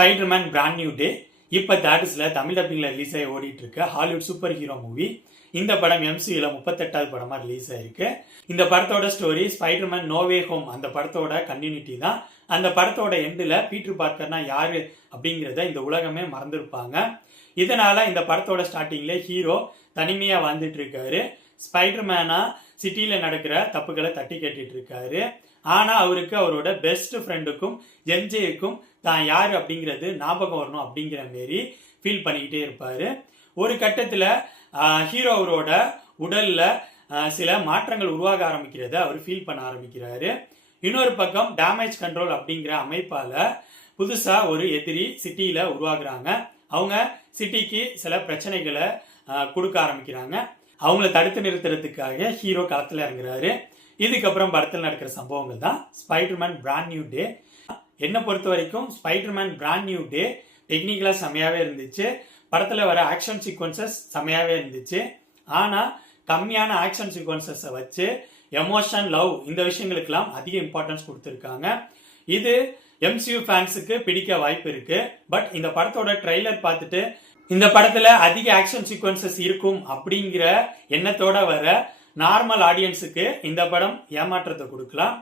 Spiderman brand new day இப்போ தேட்டர்ஸ்ல Tamil டப்பிங்ல release ஆகி ஓடிட்டு இருக்க ஹாலிவுட் சூப்பர் ஹீரோ மூவி. இந்த படம் MCUல 38வது படமா ரிலீஸ் ஆயிருக்கு. இந்த படத்தோட ஸ்டோரி ஸ்பைடர்மேன் நோவே ஹோம் அந்த படத்தோட கண்டினியூட்டி தான். அந்த படத்தோட எண்டில் பீட்டர் பார்க்கர்னா யாரு அப்படிங்கிறத இந்த உலகமே மறந்துருப்பாங்க. இதனால இந்த படத்தோட ஸ்டார்டிங்ல ஹீரோ தனிமையா வாழ்ந்துட்டு இருக்காரு. ஸ்பைடர்மேனா சிட்டியில நடக்கிற தப்புகளை தட்டி கேட்டுட்டு இருக்காரு. ஆனா அவருக்கு அவரோட பெஸ்ட் ஃப்ரெண்டுக்கும் எம்ஜேக்கும் தான் யாரு அப்படிங்கிறது ஞாபகம் வரணும் அப்படிங்கிற மாரி ஃபீல் பண்ணிக்கிட்டே இருப்பாரு. ஒரு கட்டத்துல ஹீரோ அவரோட உடல்ல சில மாற்றங்கள் உருவாக ஆரம்பிக்கிறத அவர் ஃபீல் பண்ண ஆரம்பிக்கிறாரு. இன்னொரு பக்கம் டேமேஜ் கண்ட்ரோல் அப்படிங்கிற அமைப்பால புதுசா ஒரு எதிரி சிட்டியில உருவாகுறாங்க. அவங்க சிட்டிக்கு சில பிரச்சனைகளை கொடுக்க ஆரம்பிக்கிறாங்க. அவங்கள தடுத்து நிறுத்துறதுக்காக ஹீரோ களத்துல இறங்குறாரு. இதுக்கப்புறம் படத்தில் நடக்கிற சம்பவங்கள் தான் ஸ்பைடர்மேன் பிராண்ட் நியூ டே. என்னை பொறுத்த வரைக்கும் ஸ்பைடர்மேன் பிராண்ட் நியூ டே டெக்னிக்கலா செமையாவே இருந்துச்சு. படத்துல வர ஆக்ஷன் சீக்வன்சஸ் செமையாவே இருந்துச்சு. ஆனா கம்மியான ஆக்ஷன் சீக்வன்சஸை வச்சு எமோஷன், லவ் இந்த விஷயங்களுக்கெல்லாம் அதிக இம்பார்ட்டன்ஸ் கொடுத்துருக்காங்க. இது MCU ஃபேன்ஸுக்கு பிடிக்க வாய்ப்பு இருக்கு. பட் இந்த படத்தோட ட்ரெய்லர் பார்த்துட்டு இந்த படத்துல அதிக ஆக்ஷன் சீக்வன்சஸ் இருக்கும் அப்படிங்கிற எண்ணத்தோட வர நார்மல் ஆடியன்ஸுக்கு இந்த படம் ஏமாற்றத்தை கொடுக்கலாம்.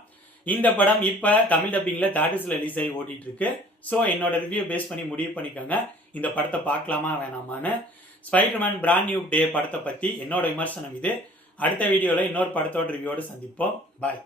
இந்த படம் இப்ப தமிழ் டப்பிங்ல தேட்டர்ஸ்ல ரிலீஸ் ஆகி ஓடிட்டு இருக்கு. ஸோ என்னோட ரிவ்யூ பேஸ் பண்ணி முடிவு பண்ணிக்கோங்க இந்த படத்தை பார்க்கலாமா வேணாமான்னு. ஸ்பைடர்மேன் பிராண்ட் நியூ டே படத்தை பத்தி என்னோட விமர்சனம் இது. அடுத்த வீடியோல இன்னொரு படத்தோட ரிவ்யூவோட சந்திப்போம். பாய்.